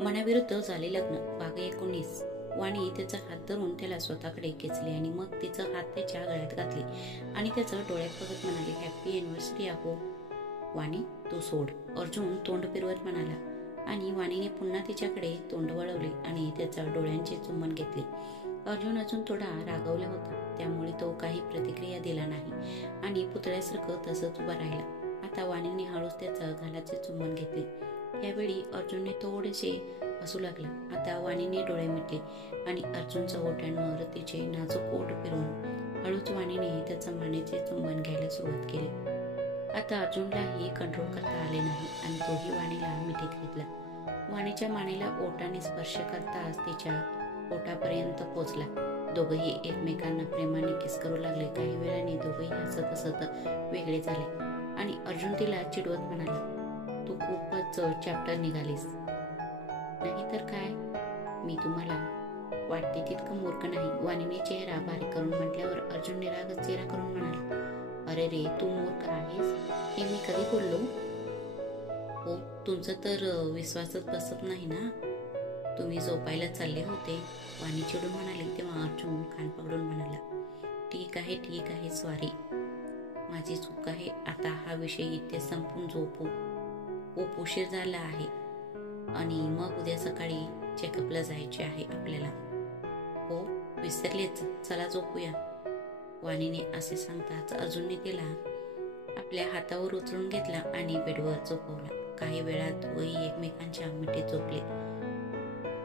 मनाविरुद्ध झाले लग्न भाग 19. वाणी त्याचा हात धरून त्याला स्वतःकडे खेचले आणि मग तिचं हात त्याच्या गळ्यात घातले आणि त्याचं डोळ्यात बघत म्हणाले, हॅपी एनिव्हर्सरी आहो. वाणी, तू सोड, अर्जुन तोंड फिरवत म्हणाला आणि वाणीने पुन्हा तिच्याकडे तोंड वळवले आणि त्याच्या डोळ्यांचे चुंबन घेतले. अर्जुन अजून थोडा रागावला होता, त्यामुळे तो काही प्रतिक्रिया दिला नाही आणि पुतळ्यासारखं तसंच उभा राहिला. आता वाणीने हळूच त्याचा गालाचे चुंबन घेतले. यावेळी अर्जुनने थोडेसे हसू लागला. आता वाणीने डोळे मिटले आणि अर्जुनच्या ओठांवर तिचे नाजूक ओठ फिरवून हळूच वाणीने त्याचा मानेचे चुंबन घ्यायला सुरुवात केली. आता अर्जुनलाही कंट्रोल करता आले नाही आणि तोही वाणीला मिठीत घेतला. वाणीच्या मानेला ओठाने स्पर्श करताच तिच्या ओठापर्यंत पोचला. दोघंही एकमेकांना प्रेमाने किस करू लागले. काही वेळाने दोघंही हसत हसत वेगळे झाले आणि अर्जुन तिला चिडवत म्हणाला, तू खूपच चॅप्टर निघालीस. नाही तर काय, मी तुम्हाला वाटते तितकं मूर्ख नाही. वाणीने चेहरा बारीक करून म्हटल्यावर अर्जुन निरागस चेहरा करून म्हणाला, अरे रे, तू मूर्ख आहेस हे मी कधी बोललो? हो, तुमचं तर विश्वासच बसत नाही ना. तुम्ही झोपायला चालले होते, वाणी चिडून म्हणाली. तेव्हा अर्जुन कान पकडून म्हणाला, ठीक आहे सॉरी, माझी चूक आहे. आता हा विषय इथे संपून झोपू. खूप उशीर झाला आहे आणि मग उद्या सकाळी चेकअपला जायचे आहे आपल्याला. हो, विसरलेच, चला झोपूया. वाणीने असे सांगताच अर्जुनने तिला आपल्या हातावर उचलून घेतला आणि बेडवर झोपवला. काही वेळात दोघेही एकमेकांच्या मिठीत झोपले.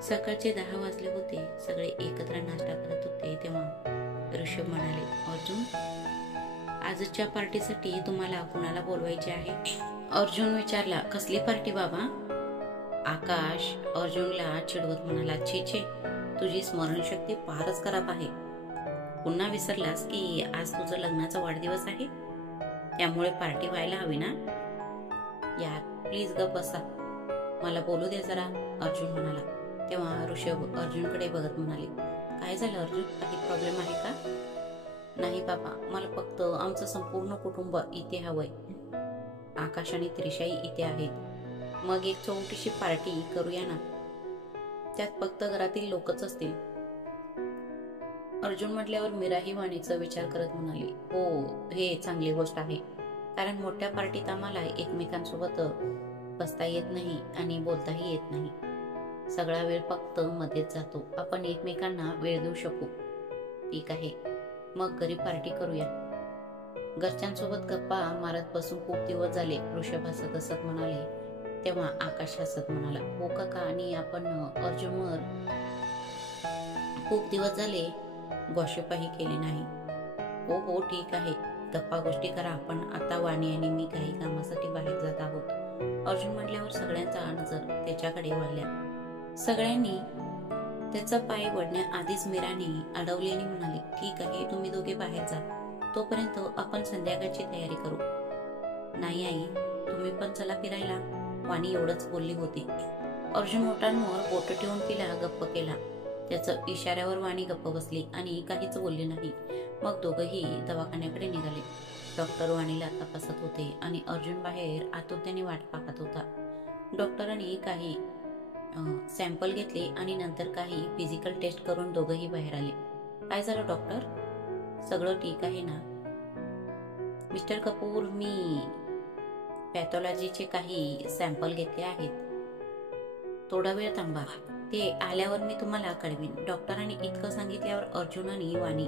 सकाळचे 10 वाजले होते. सगळे एकत्र नाश्ता करत होते तेव्हा ऋषभ म्हणाले, अर्जुन, आजच्या पार्टीसाठी तुम्हाला कुणाला बोलवायचे आहे? अर्जुन विचारला, कसली पार्टी बाबा? आकाश अर्जुनला चिडवत म्हणाला, छे छे, तुझी स्मरणशक्ती फारच खराब आहे. पुन्हा विसरलास की आज तुझं लग्नाचा वाढदिवस आहे, त्यामुळे पार्टी व्हायला हवी ना. यार प्लीज गप बसा, मला बोलू दे जरा, अर्जुन म्हणाला. तेव्हा ऋषभ अर्जुनकडे बघत म्हणाले, काय झालं अर्जुन, काही प्रॉब्लेम आहे का? नाही बाबा, मला फक्त आमचं संपूर्ण कुटुंब इथे हवंय. आकाश आणि त्रिशाई इथे आहेत. मग एक छोटीशी पार्टी करूया ना, त्यात फक्त घरातील लोकच असतील. अर्जुन म्हटल्यावर मीराही वाणीचा विचार करत म्हणाली, हो, हे चांगली गोष्ट आहे, कारण मोठ्या पार्टीत आम्हाला एकमेकांसोबत बसता येत नाही आणि बोलताही येत नाही. सगळा वेळ फक्त मध्येच जातो. आपण एकमेकांना वेळ देऊ शकू. ठीक आहे, मग घरी पार्टी करूया. घरच्यांसोबत गप्पा मारत बसून खूप दिवस झाले, ऋषभ हसत हसत म्हणाले. तेव्हा आकाश हसत म्हणाला, हो काका, आणि आपण अर्जुनवर खूप दिवस झाले गॉसिपही केली नाही. हो हो, ठीक आहे, गप्पा गोष्टी करा. आपण आता वाणी आणि मी काही कामासाठी बाहेर जात आहोत. अर्जुन म्हटल्यावर सगळ्यांचा नजर त्याच्याकडे वळल्या. सगळ्यांनी त्याचा पाय वळण्याआधीच मीराने अडवली आणि म्हणाली, ठीक आहे, तुम्ही दोघे बाहेर जा, तोपर्यंत आपण संध्याकाळची तयारी करू. नाही आई, तुम्ही पण चला फिरायला, वाणी एवढंच बोलली होती. अर्जुन ओठांवर बोट ठेवून तिला गप्प केला. त्याचं इशाऱ्यावर वाणी गप्प बसली आणि काहीच बोलली नाही. मग दोघंही दवाखान्याकडे निघाले. डॉक्टर वाणीला तपासत होते आणि अर्जुन बाहेर आतुरतेने वाट पाहत होता. डॉक्टरांनी काही सॅम्पल घेतले आणि नंतर काही फिजिकल टेस्ट करून दोघंही बाहेर आले. काय झालं डॉक्टर, सगळं ठीक आहे ना? मिस्टर कपूर, मी पॅथॉलॉजीचे काही सॅम्पल घेतले आहेत. थोडा वेळ थांबा, ते आल्यावर मी तुम्हाला कळवीन. डॉक्टरांनी इतकं सांगितल्यावर अर्जुन आणि वाणी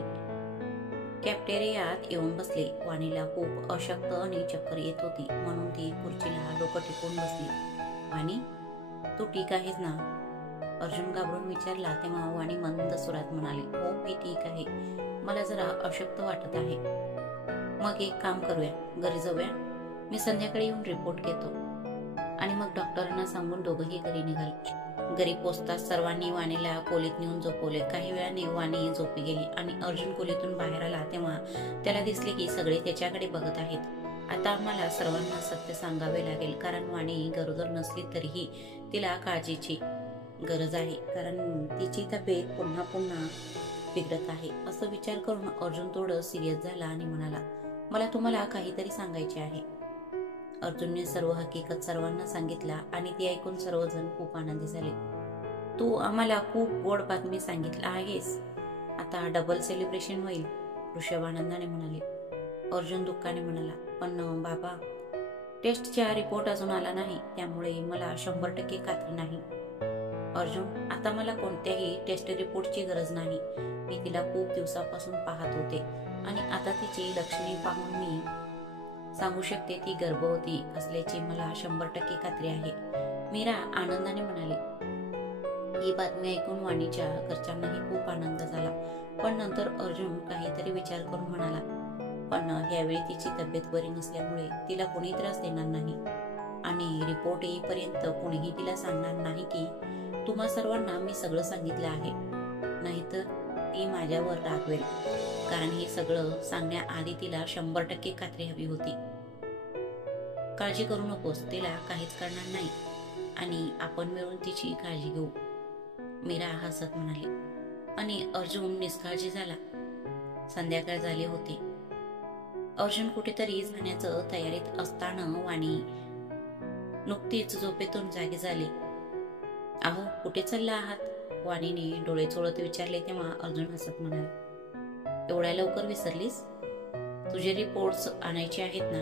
कॅफ्टेरियात येऊन बसले. वाणीला खूप अशक्त आणि चक्कर येत होती, म्हणून ती खुर्चीला डोकं टिकून बसली. वाणी, तू ठीक आहेस ना? अर्जुन घाबरून विचारला. तेव्हा वाणी मंद सुरात म्हणाली, हो, मी ठीक आहे, मला जरा अशक्त वाटत आहे. मग एक काम करूया, घरी जाऊया, मी संध्याकाळी येऊन रिपोर्ट घेतो. आणि मग डॉक्टरांना सांगून दोघंही घरी निघाले. घरी पोचताच सर्वांनी वाणीला खोलीत नेऊन झोपवले. काही वेळाने वाणी झोपी गेली आणि अर्जुन खोलीतून बाहेर आला तेव्हा त्याला दिसले की सगळे त्याच्याकडे बघत आहेत. आता आम्हाला सर्वांना सत्य सांगावे लागेल, कारण वाणी गरोदर नसली तरीही तिला काळजीची गरज आहे, कारण तिची तब्येत पुन्हा बिघडत आहे. असं विचार करून अर्जुन थोडं सिरियस झाला आणि म्हणाला, मला तुम्हाला काहीतरी सांगायचे आहे. अर्जुनने सर्व हकीकत सर्वांना सांगितला आणि ती ऐकून सर्वजण खूप आनंदी झाले. तू आम्हाला खूप गोड बातमी सांगितलं आहेस. आता डबल सेलिब्रेशन होईल, ऋषभ आनंदाने म्हणाले. अर्जुन दुःखाने म्हणाला, पण बाबा, टेस्टचा रिपोर्ट अजून आला नाही, त्यामुळे मला 100% खात्री नाही. अर्जुन, आता मला कोणत्याही टेस्ट रिपोर्टची गरज नाही. मी तिला खूप दिवसापासून पाहत होते आणि आता तिची लक्षणे पाहून मी सांगू शकते ती गर्भवती असल्याची मला 100% खात्री आहे, मीरा आनंदाने म्हणाले. ही बातमी ऐकून वाणीच्या घरच्यांनाही खूप आनंद झाला. पण नंतर अर्जुन काहीतरी विचार करून म्हणाला, पण यावेळी तिची तब्येत बरी नसल्यामुळे तिला कोणी त्रास देणार नाही आणि रिपोर्ट येईपर्यंत कोणीही तिला सांगणार नाही की तुम्हा सर्वांना मी सगळं सांगितलं आहे. नाहीतर ती माझ्यावर रागवेल, कारण हे सगळं सांगण्याआधी तिला 100% खात्री हवी होती. काळजी करू नकोस, तिला काहीच करणार नाही आणि आपण मिळून तिची काळजी घेऊ, मीरा हसत म्हणाली. आणि अर्जुन निष्काळजी झाला. संध्याकाळ झाली होती. अर्जुन कुठेतरी जाण्याचं तयारीत असताना वाणी नुकतीच झोपेतून जागी झाली. अहो, कुठे चालला आहात? वाणीने डोळे चोळत विचारले तेव्हा अर्जुन हसत म्हणाला, एवढ्या लवकर विसरलीस? तुझे रिपोर्ट्स आणायचे आहेत ना?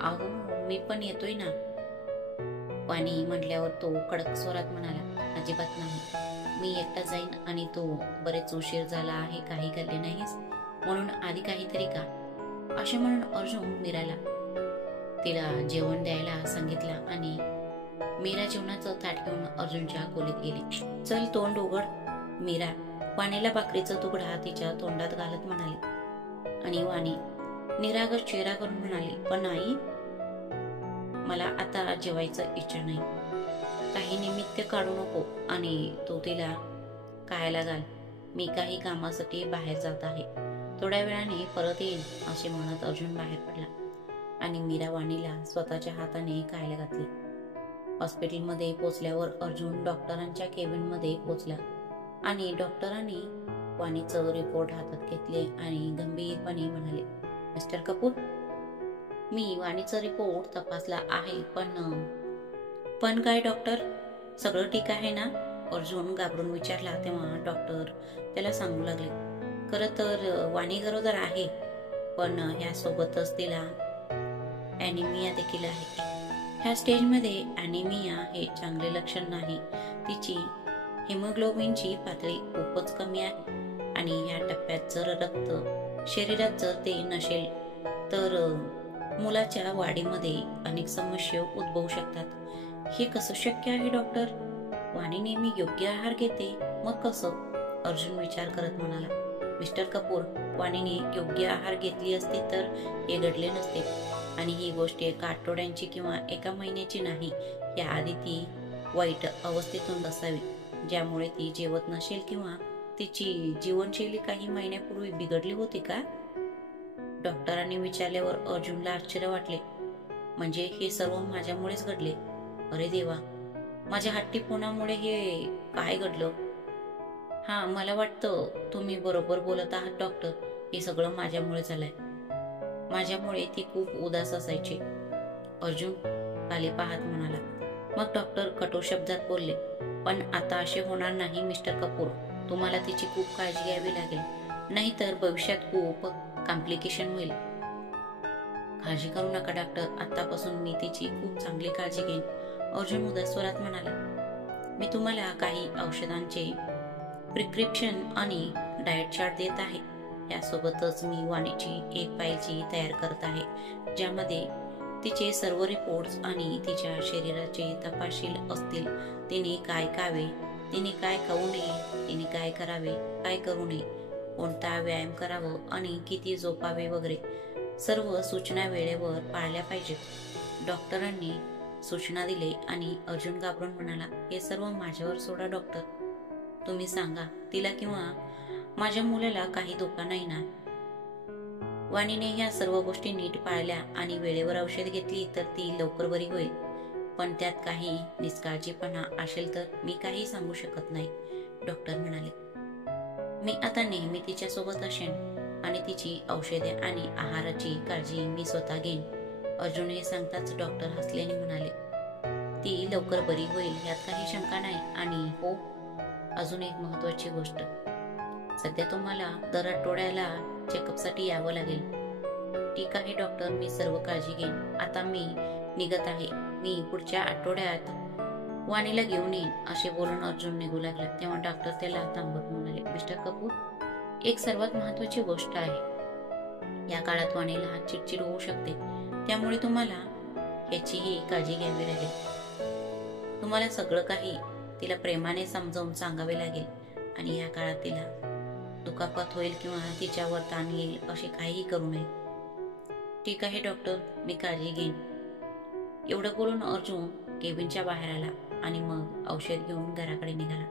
अहो, मी पण येतोय ना, वाणी म्हटल्यावर तो कडक स्वरात म्हणाला, अजिबात नाही. मी एकटा जाईन आणि तो बरेच उशीर झाला आहे, काही खाल्ले नाहीस म्हणून आधी काहीतरी का? असे म्हणून अर्जुन मीराला तिला जेवण द्यायला सांगितलं आणि मीरा जेवणाचं ताट घेऊन अर्जुनच्या खोलीत गेली. चल तोंड उघड, मीरा वाणीला भाकरीचा तुकडा तिच्या तोंडात घालत म्हणाली. आणि वाणी निरागस चेहरा करून म्हणाली, पण आई, मला आता जेवायचं इच्छा नाही. काही निमित्त काढू नको आणि तू तिला खायला घाल. मी काही कामासाठी बाहेर जात आहे, थोड्या वेळाने परत येईल, असे म्हणत अर्जुन बाहेर पडला आणि मीरा वाणीला स्वतःच्या हाताने खायला घातली. हॉस्पिटलमध्ये पोचल्यावर अर्जुन डॉक्टरांच्या केबिनमध्ये पोचला आणि डॉक्टरांनी वाणीचं रिपोर्ट हातात घेतले आणि गंभीरपणे म्हणाले, मिस्टर कपूर, मी वाणीचा रिपोर्ट तपासला आहे, पण काय डॉक्टर, सगळं ठीक आहे ना? अर्जुन घाबरून विचारला तेव्हा डॉक्टर त्याला सांगू लागले, खरं तर वाणी गरोदर आहे, पण ह्यासोबतच तिला ॲनिमिया देखील आहे. ह्या स्टेजमध्ये ॲनिमिया हे चांगले लक्षण नाही. तिची हिमोग्लोबिनची पातळी खूपच कमी आहे आणि ह्या टप्प्यात जर रक्त शरीरात जर ते नसेल तर मुलाच्या वाढीमध्ये अनेक समस्या उद्भवू शकतात. हे कसं शक्य आहे डॉक्टर? वाणी नेहमी योग्य आहार घेते, मग कसं? अर्जुन विचार करत म्हणाला, मिस्टर कपूर, वाणीने योग्य आहार घेतली असती तर हे घडले नसते आणि ही गोष्ट एका आठवड्यांची किंवा एका महिन्याची नाही. याआधी ती वाईट अवस्थेतून असावी, ज्यामुळे ती जेवत नसेल किंवा तिची जीवनशैली काही महिन्यापूर्वी बिघडली होती का? डॉक्टरांनी विचारल्यावर अर्जुनला आश्चर्य वाटले. म्हणजे हे सर्व माझ्यामुळेच घडले? अरे देवा, माझ्या हट्टीपणामुळे हे काय घडलं? हा, मला वाटतं तुम्ही बरोबर बोलत आहात डॉक्टर, हे सगळं माझ्यामुळे झालंय. माझ्यामुळे ती खूप उदास असायची, अर्जुन खाली पाहत म्हणाला. मग डॉक्टर कठोर शब्दात बोलले, पण आता असे होणार नाही मिस्टर कपूर, तुम्हाला तिची खूप काळजी घ्यावी लागेल, नाहीतर भविष्यात खूप कॉम्प्लिकेशन होईल. काळजी करू नका डॉक्टर, आतापासून मी तिची खूप चांगली काळजी घेईन, अर्जुन उदास स्वरात म्हणाला. मी तुम्हाला काही औषधांचे प्रिस्क्रिप्शन आणि डाएट चार्ट देत आहे. यासोबतच मी वाणीची एक फाईलची तयार करत आहे, ज्यामध्ये तिचे सर्व रिपोर्ट्स आणि तिच्या शरीराचे तपशील असतील. तिने काय खावे, तिने काय खाऊ नये, तिने काय करावे, काय करू नये, कोणता व्यायाम करावा आणि किती झोपावे वगैरे सर्व सूचना वेळेवर पाळल्या पाहिजेत. डॉक्टरांनी सूचना दिले आणि अर्जुन घाबरून म्हणाला, हे सर्व माझ्यावर सोडा डॉक्टर, तुम्ही सांगा तिला किंवा माझ्या मुलाला काही धोका नाही ना? वाणीने ह्या सर्व गोष्टी नीट पाळल्या आणि वेळेवर औषध घेतली तर ती लवकर बरी होईल, पण त्यात काही निष्काळजीपणा असेल तर मी काही सांगू शकत नाही, डॉक्टर म्हणाले. मी आता नेहमी तिच्या सोबत असेन आणि तिची औषधे आणि आहाराची काळजी मी स्वतः घेईन. अर्जुन हे सांगताच डॉक्टर हसल्याने म्हणाले, ती लवकर बरी होईल यात काही शंका नाही. आणि हो, अजून एक महत्वाची गोष्ट, सध्या तुम्हाला दर आठवड्याला चेकअपसाठी यावं लागेल. ठीक आहे डॉक्टर, मी सर्व काळजी घेईन. आता मी निघत आहे. मी पुढच्या आठवड्यात वाणीला घेऊन येईन, असे बोलून अर्जुन निघू लागला. तेव्हा डॉक्टर त्याला थांबवत म्हणाले, मिस्टर कपूर, एक सर्वात महत्वाची गोष्ट आहे. या काळात वाणीला चिडचिड होऊ शकते, त्यामुळे तुम्हाला याचीही काळजी घ्यावी लागेल. तुम्हाला सगळं काही तिला प्रेमाने समजावून सांगावे लागेल आणि या काळात तिला दुखापत होईल किंवा तिच्यावर ताण येईल असे काहीही करू नये. ठीक आहे डॉक्टर, मी काळजी घेईन. एवढं बोलून अर्जुन केबिनच्या बाहेर आला आणि मग औषध घेऊन घराकडे निघाला.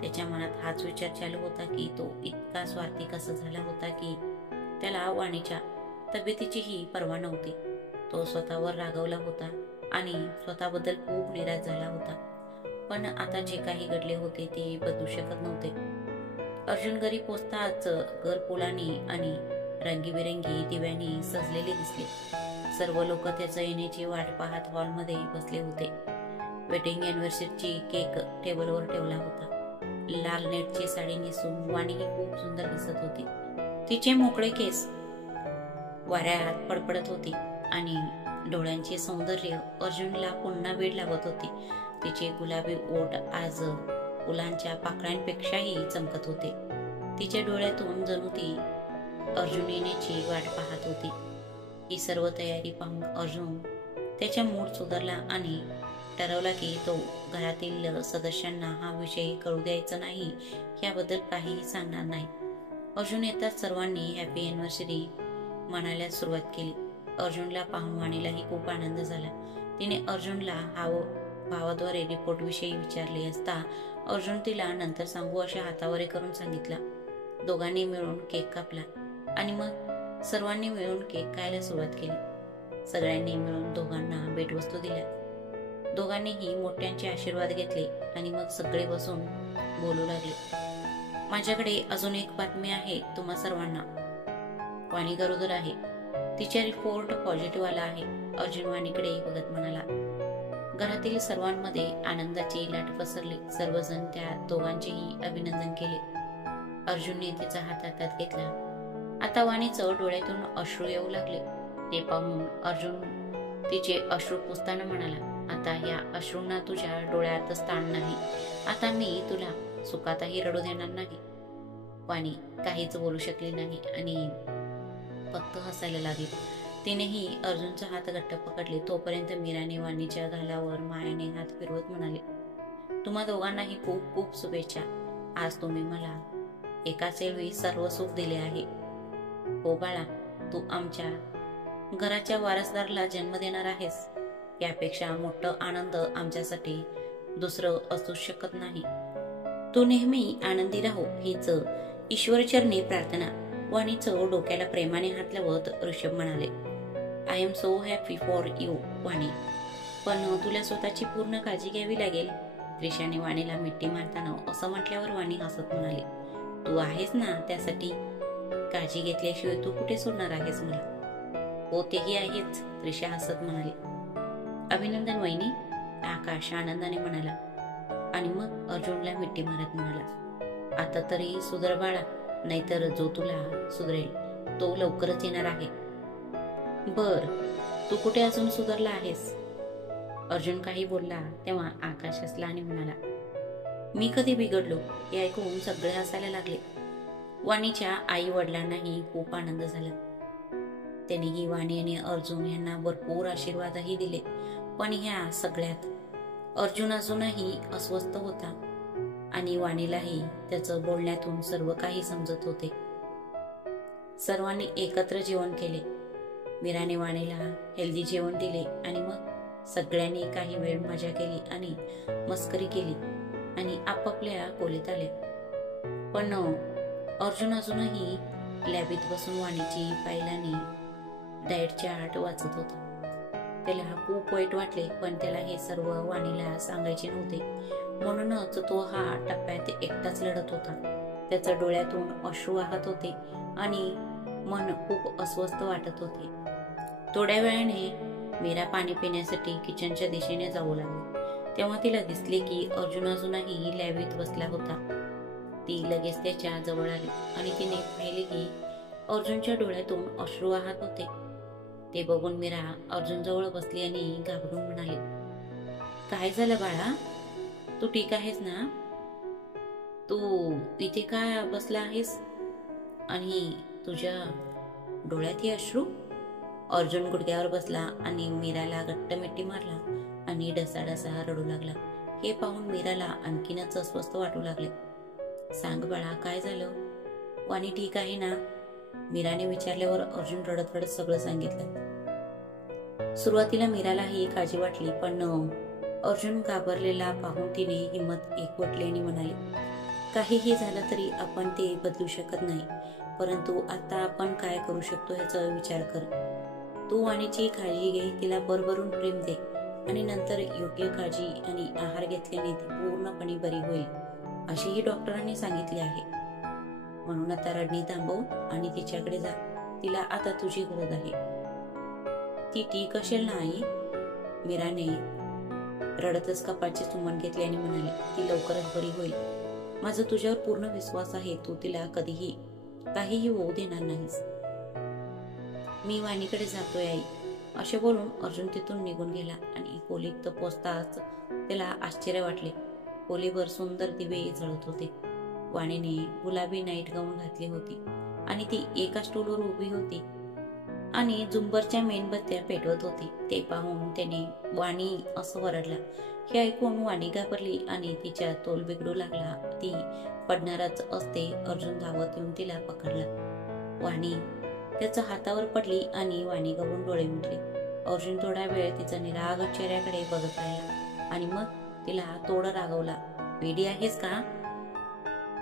त्याच्या मनात हाच विचार चालू होता की तो इतका स्वार्थी कसा झाला होता की त्याला वाणीच्या तब्येतीचीही पर्वा नव्हती. तो स्वतःवर रागवला होता आणि स्वतःबद्दल खूप निराश झाला होता. पण आता जे काही घडले होते ते बदलू शकत नव्हते. अर्जुन घरी पोचताच घर फुलांनी आणि रंगीबेरंगी दिव्यांनी सजलेले दिसले. सर्व लोक त्याच्या येण्याची वाट पाहत हॉलमध्ये बसले होते. वेडिंग अॅनिव्हर्सरीची केक टेबलवर ठेवला होता. लाल नेटची साडी नेसून वाणी ही खूप सुंदर दिसत होती. तिचे मोकळे केस वाऱ्यात पडपडत होती आणि डोळ्यांचे सौंदर्य अर्जुनला पुन्हा वेड लावत होते. तिचे गुलाबी ओठ आज फुलांच्या पाकळ्यांपेक्षाही चमकत होते. तिच्या डोळ्यातून जणू ती अर्जुन येण्याची वाट पाहत होती. ही सर्व तयारी पाहून अर्जुन त्याचा मूड सुधारला आणि ठरवला की तो घरातील सदस्यांना हा विषय कळू द्यायचा नाही, याबद्दल काहीही सांगणार नाही. अर्जुन येताच सर्वांनी हॅपी अॅनिव्हर्सरी म्हणायला सुरुवात केली. अर्जुनला पाहून वाणीलाही खूप आनंद झाला. तिने अर्जुनला भावाद्वारे रिपोर्ट विषयी विचारले असता अर्जुन तिला नंतर सांगू अशा हातावरे करून सांगितला. दोघांनी मिळून केक कापला आणि मग सर्वांनी मिळून केक खायला सुरुवात केली. सगळ्यांनी मिळून दोघांना भेटवस्तू दिल्या. दोघांनीही मोठ्यांचे आशीर्वाद घेतले आणि मग सगळे बसून बोलू लागले. माझ्याकडे अजून एक बातमी आहे तुम्हा सर्वांना. वाणी गरोदर आहे. तिचा रिपोर्ट पॉझिटिव्ह आला आहे. अर्जुन वाणीकडे बघत म्हणाला. घरातील सर्वांमध्ये आनंदाची लाट पसरली. सर्वजण त्या दोघांचेही अभिनंदन केले. अर्जुनने तिचा हात हातात घेतला. आता वाणीचं डोळ्यातून अश्रू येऊ लागले. ते पाहून अर्जुन तिचे अश्रू पुसताना म्हणाला, आता या अश्रूंना तुझ्या डोळ्यात स्थान नाही. आता मी तुला सुखातही रडू देणार नाही. वाणी काहीच बोलू शकली नाही आणि फक्त हसायला लागली. तिनेही अर्जुनचा हात घट्ट पकडले. तोपर्यंत मीराने वाणीच्या गालावर मायाने हात फिरवत म्हणाले, तुम्हा दोघांनाही खूप खूप शुभेच्छा. आज तुम्ही मला एकाच वेळी सर्व सुख दिले आहे. हो बाळा, तू आमच्या घराच्या वारसदाराला जन्म देणार आहेस. यापेक्षा मोठं आनंद आमच्यासाठी दुसरं असू शकत नाही. तू नेहमी आनंदी राहो हीच ईश्वरचरणी प्रार्थना. वाणीचं डोक्याला प्रेमाने हात लावत ऋषभ म्हणाले, I am so happy for you Vani, पण तुला स्वतःची पूर्ण काळजी घ्यावी लागेल. त्रिशाने वाणीला मिठी मारताना असं म्हटल्यावर वाणी हसत म्हणाली, तू आहेस ना त्यासाठी. काळजी घेतल्याशिवाय तू कुठे सोडणार आहेस मला. हो तेही आहेच, त्रिशा हसत म्हणाली. अभिनंदन वहिनी, आकाश आनंदाने म्हणाला आणि मग अर्जुनला मिठी मारत म्हणाला, आता तरी सुधर बाळा, नाहीतर जो तुला सुधरेल तो लवकरच येणार आहे. बर, तू कुठे अजून सुधारला आहेस. अर्जुन काही बोलला तेव्हा आकाश हसला आणि म्हणाला, मी कधी बिघडलो. हे ऐकून सगळे हसायला लागले. वाणीच्या आई वडिलांनाही खूप आनंद झाला. त्यांनीही वाणी आणि अर्जुन यांना भरपूर आशीर्वादही दिले. पण ह्या सगळ्यात अर्जुन अजूनही अस्वस्थ होता आणि वाणीलाही त्याचं बोलण्यातून सर्व काही समजत होते. सर्वांनी एकत्र जेवण केले. मीराने वाणीला हेल्दी जेवण दिले आणि मग सगळ्यांनी काही वेळ मजा केली आणि मस्करी केली आणि आपापल्या खोलीत आले. पण अर्जुन अजूनही लॅबीत बसून वाणीची फाईल आणि डाएट चार्ट वाचत होता. त्याला खूप वाईट वाटले, पण त्याला हे सर्व वाणीला सांगायचे नव्हते. म्हणूनच तो हा टप्प्यात एकटाच लढत होता. त्याच्या डोळ्यातून अश्रू वाहत होते आणि मन खूप अस्वस्थ वाटत होते. थोड्या वेळाने मीरा पाणी पिण्यासाठी किचनच्या दिशेने जाऊ लागली. तेव्हा तिला दिसले की अर्जुन अजूनही लॅबीत बसला होता. ती लगेच त्याच्या जवळ आली आणि तिने पाहिले की अर्जुनच्या डोळ्यातून अश्रू वाहत होते. ते बघून मीरा अर्जुन जवळ बसली आणि घाबरून म्हणाली, काय झालं बाळा? तू ठीक आहेस ना? तू इथे का बसला आहेस आणि तुझ्या डोळ्यात हे अश्रू? अर्जुन गुडघ्यावर बसला आणि मीराला घट्ट मिठी मारला आणि डसाडसा रडू लागला. हे पाहून मीराला आणखीनच अस्वस्थ वाटू लागले. सांग बाळा, काय झालं? वाणी ठीक आहे ना? मीराने विचारल्यावर अर्जुन रडत रडत सगळं सांगितलं. सुरुवातीला मीराला ही काळजी वाटली, पण अर्जुन घाबरलेला पाहून तिने हिंमत एकवटली आणि म्हणाली, काहीही झालं तरी आपण ते बदलू शकत नाही, परंतु आता आपण काय करू शकतो ह्याचा विचार कर. तू वाणीची काळजी घे, तिला भरभरून प्रेम दे आणि नंतर योग्य काळजी आणि आहार घेतल्याने ती पूर्णपणे बरी होईल, असेही डॉक्टरांनी सांगितले आहे. म्हणून आता रडणी थांबव आणि तिच्याकडे जा. तिला आता तुझी गरज आहे. ती ठीक असेल ना आई? मीराने रडतच कपाळचे चुंबन घेतले आणि म्हणाली, ती लवकरच बरी होईल. माझा तुझ्यावर पूर्ण विश्वास आहे. तू तिला कधीही काहीही होऊ देणार नाहीस. मी वाणीकडे जातोय आई, असे बोलून अर्जुन तिथून निघून गेला आणि खोलीत पोचताच त्याला आश्चर्य वाटले. खोलीवर सुंदर दिवे जळत होते. वाणीने गुलाबी नाईट गाऊन घातली होती आणि ती एका स्टूलवर उभी होती आणि झुंबरच्या मेणबत्त्या पेटवत होती. ते पाहून त्याने वाणी असं वरडला. हे ऐकून वाणी घाबरली आणि तिचा तोल बिघडू लागला. ती पडणारच असते. अर्जुन धावत येऊन तिला पकडला. वाणी त्याच्या हातावर पडली आणि वाणी घाबरून डोळे मिटले. अर्जुन थोडा वेळ तिचा निरागस चेहऱ्याकडे बघत राहिला आणि मग तिला तोड रागवला. वेडी आहेस का?